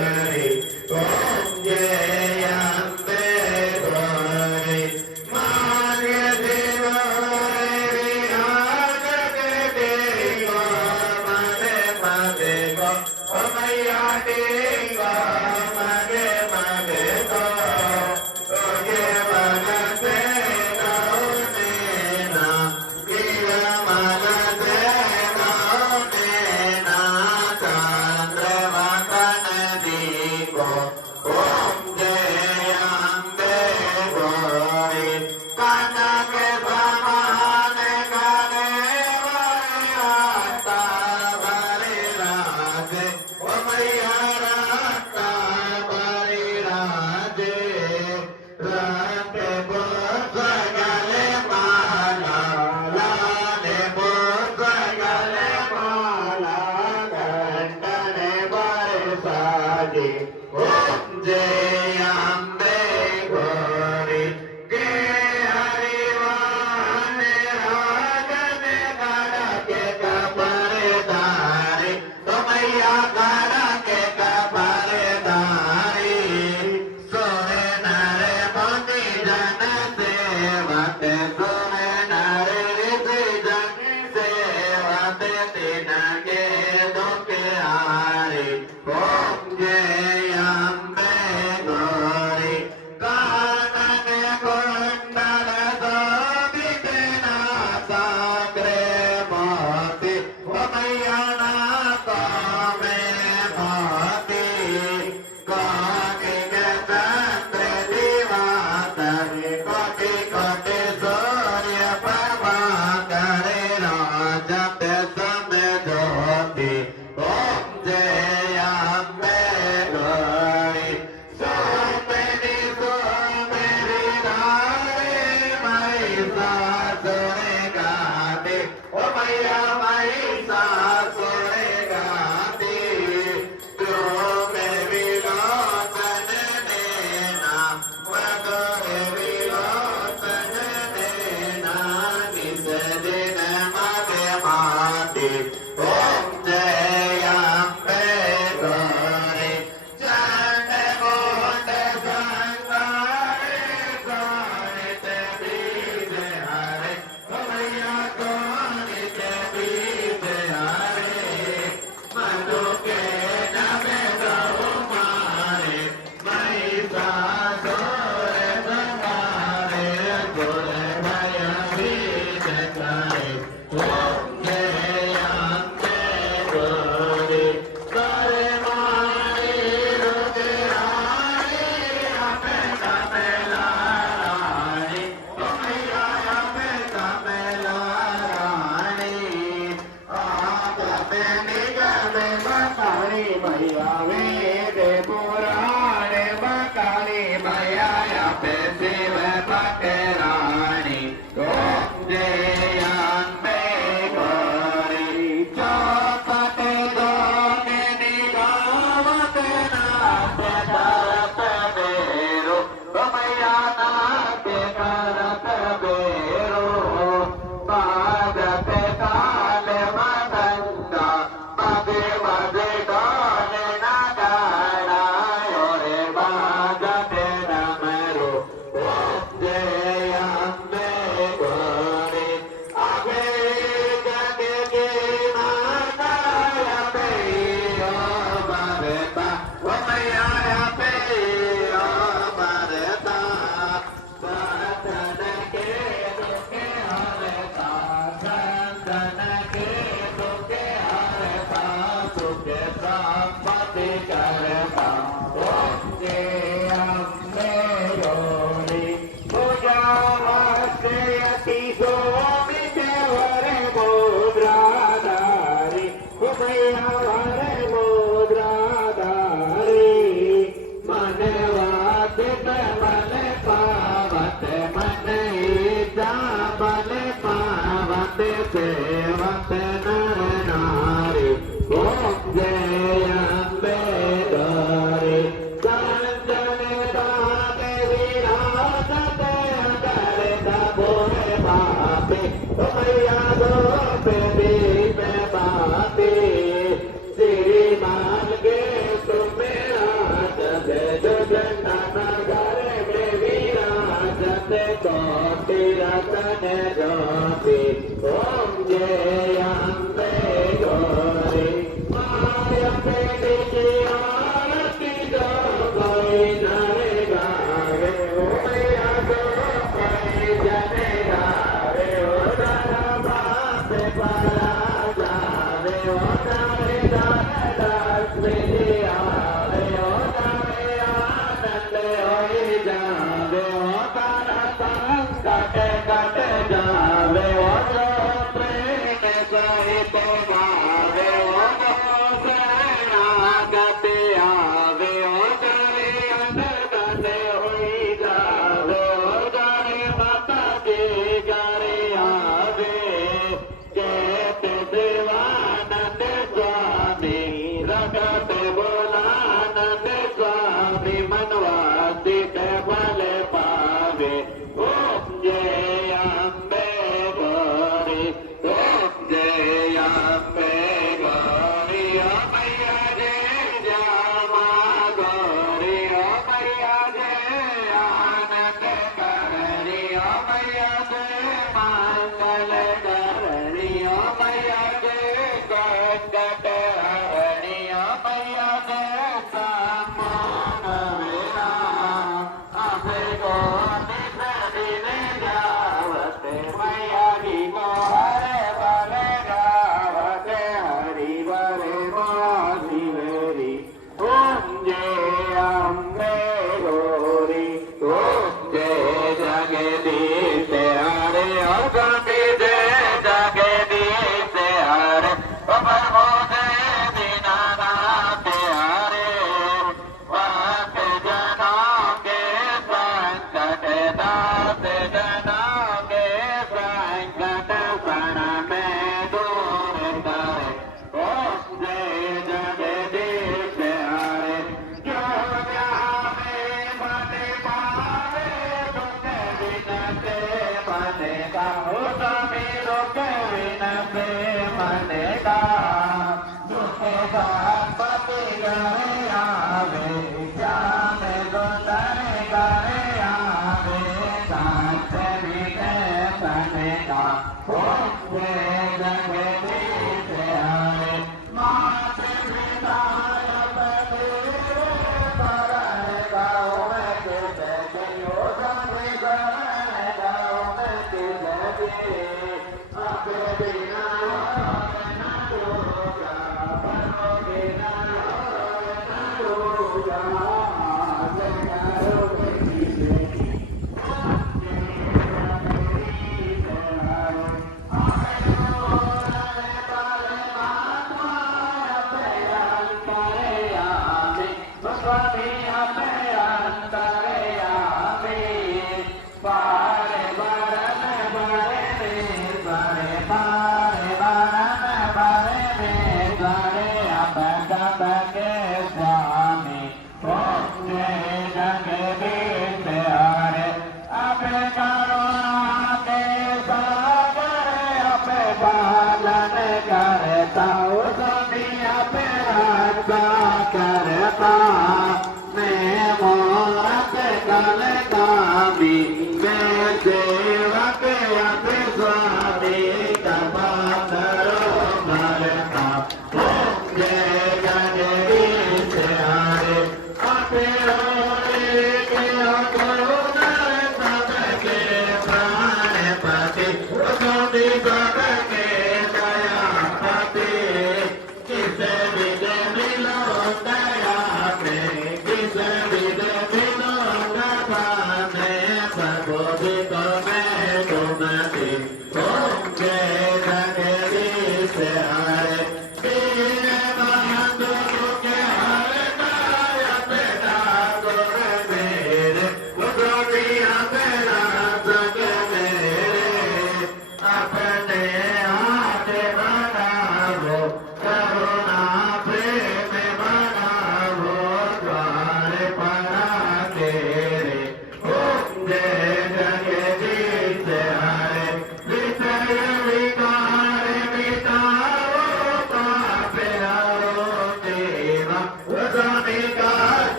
Made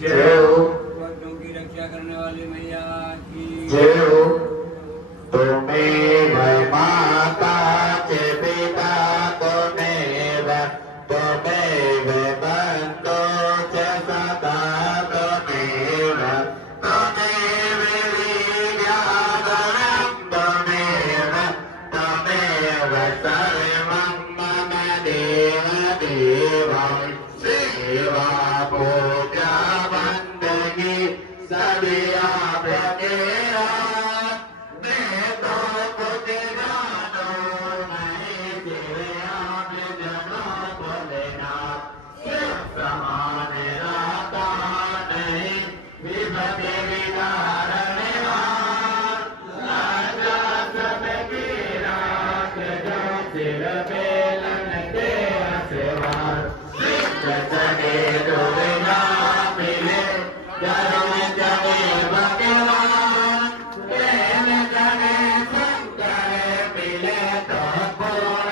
जय हो सभी आपके रात मैं तो कुछ जानो नहीं तेरे आप जनो भोलेनाथ समान राता नहीं विपत्ति विदारण राजा सबकी रात जो सिर पे लनके आशीर्वाद चले डोले ना मिले जने जने भगवान प्रेम जने शंकर मिले तो पूर्ण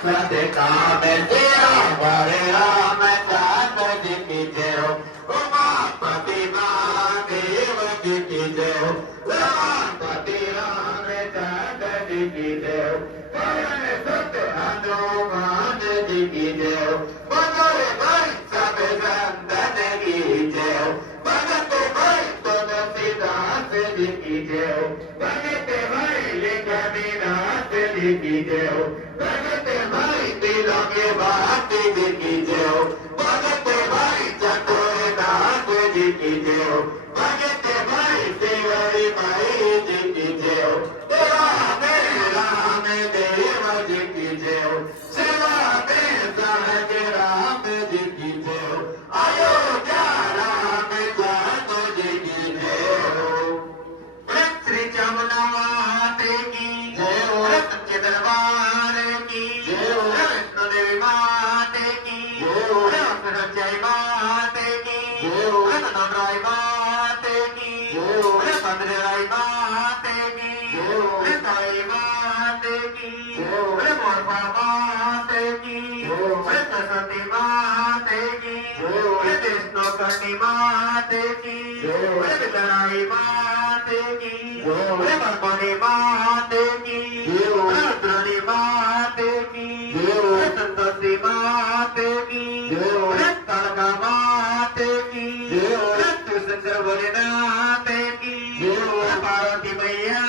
सत्ता में तेरा बड़े राम चांद जी की जय हो उमापति महादेव जी की जय हो रमापति राम चांद जी की जय हो पवन सुत हनुमान जी की जय हो मधुर भाई सब चंदन की जय हो भगत भाई तुलसीदास जी की जय हो भगत भाई लिंगनाथ जी की जय हो भगत भाई दिलों के बात जी की जय हो भगत भाई चतुरनाथ जी की जय हो भगत भाई शिवरी भाई जी की जय हो तेरा राम देव जी की जय हो शिवा में सहज राम जी की जय हो अयोध्या राम चांद जी की जय हो श्री जमुना माते की जय हो सच्चे दरबार की जय हो विष्णु देवी माते की जय हो जय माते की जय हो राय माते की जय हो भद्रराय माते की जय हो ताई माते की जय हो मोरपा माते की जय हो सरस्वती माते की जय हो विष्णु कर्णी माते की जय हो वितराई माते की जय हो भगवानी माते की जय हो रुद्रणी माते की जय हो संतोषी माते की जय हो तारका माते की जय हो शंकर भोलेनाथ की जय हो पार्वती मैया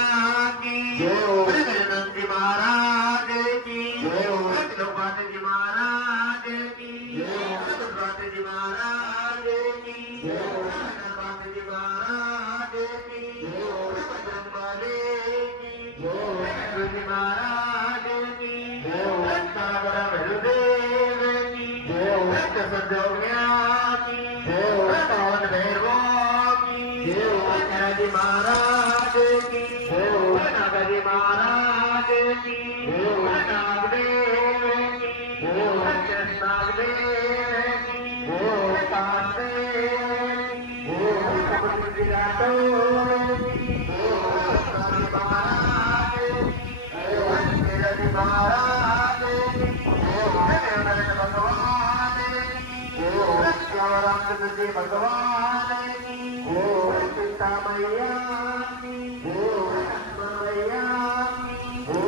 की जय हो नंदी महाराज की जय हो लोकपाल जी महाराज की जय हो दुर्गावती जी महाराज की जय हो गणपति जी महाराज की जय हो बजरंगबली की जय हो विष्णु महाराज की जय हो सागर भैरवदेव की जय हो संजोग्या की जय हो पवन भैरव की जय हो जी महाराज की जय हो नागर जी महाराज की जय हो नागदेव की जय हो नागदेव की जय हो कामदेव की जय हो कपिल राठौर की जय हो महाराज की जय हो जी महाराज की जय हो देवनाथ भगवान की जय हो रामचंद्र जी भगवान की जय हो सीता मैया की जय हो मैया की जय हो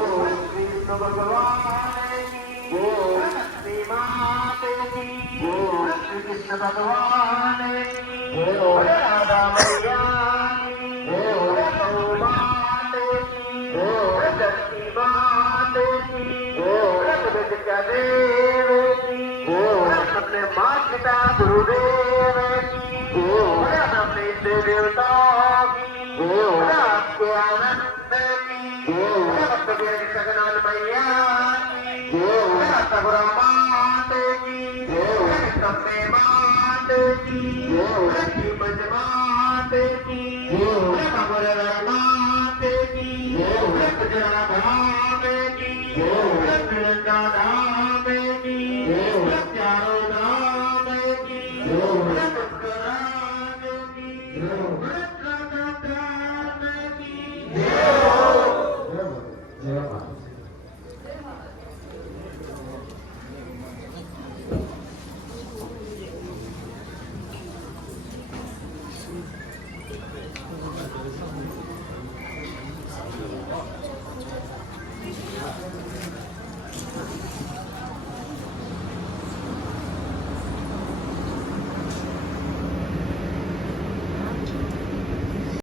कृष्ण भगवान की जय हो लक्ष्मी माते की जय हो श्री कृष्ण भगवान की जय हो राधा मैया की जय हो गौ माते की जय हो लक्ष्मी माते की जय हो रघुवीर देव की जय हो अपने माता पिता गुरुदेव की जय हो अपने देवता की जय हो आपके आनंद की जय हो भक्त जगन्नाथ मैया की जय हो सतगुरु माते की जय हो सबने माते की जय हो जीवज माते की जय हो भगवान माते की जय हो गुजरा धाम की जय हो तिरंगा धाम की जय हो चारों धाम की जय हो पुष्कराज की जय हो धाम की जय हो जय हो